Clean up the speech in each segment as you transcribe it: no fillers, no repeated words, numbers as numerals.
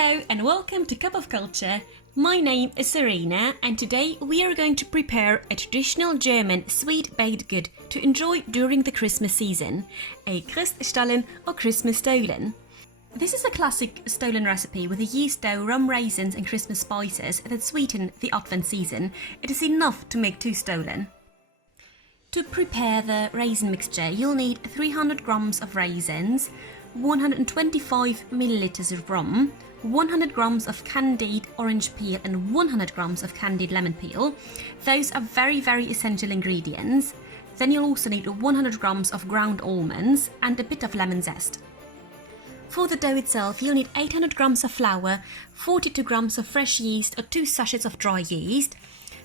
Hello and welcome to Cup of Culture. My name is Sarena and today we are going to prepare a traditional German sweet baked good to enjoy during the Christmas season, a Christstollen or Christmas Stollen. This is a classic Stollen recipe with a yeast dough, rum, raisins and Christmas spices that sweeten the Advent season. It is enough to make 2 Stollen. To prepare the raisin mixture, you'll need 300 grams of raisins, 125 milliliters of rum, 100 grams of candied orange peel and 100 grams of candied lemon peel. Those are very essential ingredients. Then you'll also need 100 grams of ground almonds and a bit of lemon zest. For the dough itself, you'll need 800 grams of flour, 42 grams of fresh yeast or 2 sachets of dry yeast,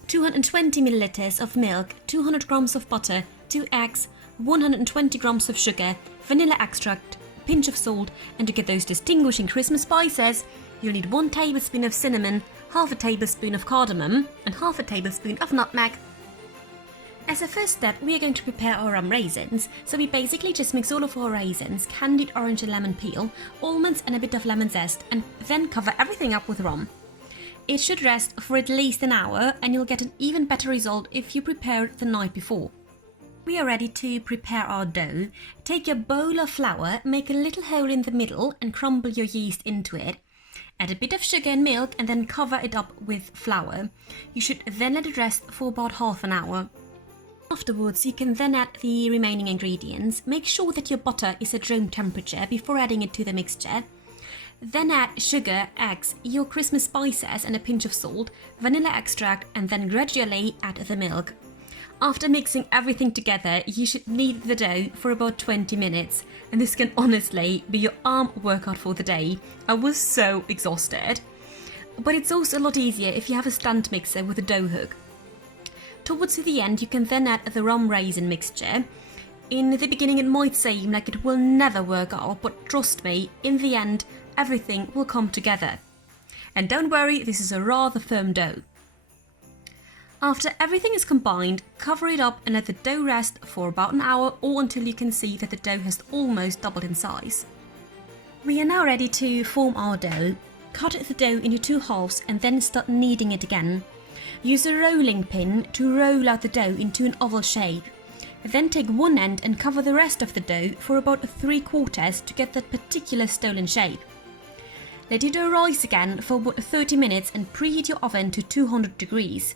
220 milliliters of milk, 200 grams of butter, 2 eggs, 120 grams of sugar, vanilla extract, pinch of salt, and to get those distinguishing Christmas spices, you'll need 1 tablespoon of cinnamon, half a tablespoon of cardamom, and half a tablespoon of nutmeg. As a first step, we are going to prepare our rum raisins, so we basically just mix all of our raisins, candied orange and lemon peel, almonds and a bit of lemon zest, and then cover everything up with rum. It should rest for at least an hour, and you'll get an even better result if you prepare it the night before. We are ready to prepare our dough. Take a bowl of flour, make a little hole in the middle and crumble your yeast into it. Add a bit of sugar and milk and then cover it up with flour. You should then let it rest for about half an hour. Afterwards, you can then add the remaining ingredients. Make sure that your butter is at room temperature before adding it to the mixture. Then add sugar, eggs, your Christmas spices and a pinch of salt, vanilla extract, and then gradually add the milk. After mixing everything together, you should knead the dough for about 20 minutes, and this can honestly be your arm workout for the day. I was so exhausted. But it's also a lot easier if you have a stand mixer with a dough hook. Towards the end, you can then add the rum raisin mixture. In the beginning it might seem like it will never work out, but trust me, in the end, everything will come together. And don't worry, this is a rather firm dough. After everything is combined, cover it up and let the dough rest for about an hour or until you can see that the dough has almost doubled in size. We are now ready to form our dough. Cut the dough into 2 halves and then start kneading it again. Use a rolling pin to roll out the dough into an oval shape. Then take one end and cover the rest of the dough for about 3/4 to get that particular Stollen shape. Let your dough rise again for about 30 minutes and preheat your oven to 200 degrees.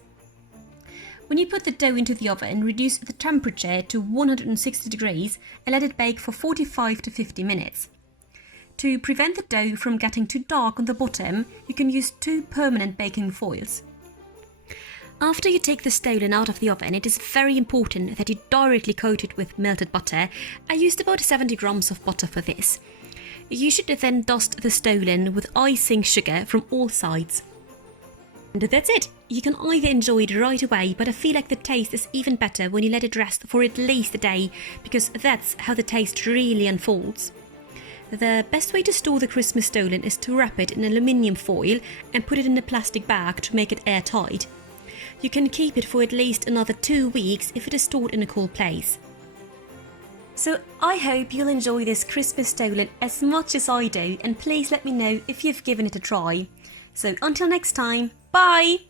When you put the dough into the oven, reduce the temperature to 160 degrees and let it bake for 45 to 50 minutes. To prevent the dough from getting too dark on the bottom, you can use 2 permanent baking foils. After you take the Stollen out of the oven, it is very important that you directly coat it with melted butter. I used about 70 grams of butter for this. You should then dust the Stollen with icing sugar from all sides. And that's it! You can either enjoy it right away, but I feel like the taste is even better when you let it rest for at least a day, because that's how the taste really unfolds. The best way to store the Christmas Stollen is to wrap it in aluminium foil and put it in a plastic bag to make it airtight. You can keep it for at least another 2 weeks if it is stored in a cool place. So I hope you'll enjoy this Christmas Stollen as much as I do, and please let me know if you've given it a try. So until next time, bye!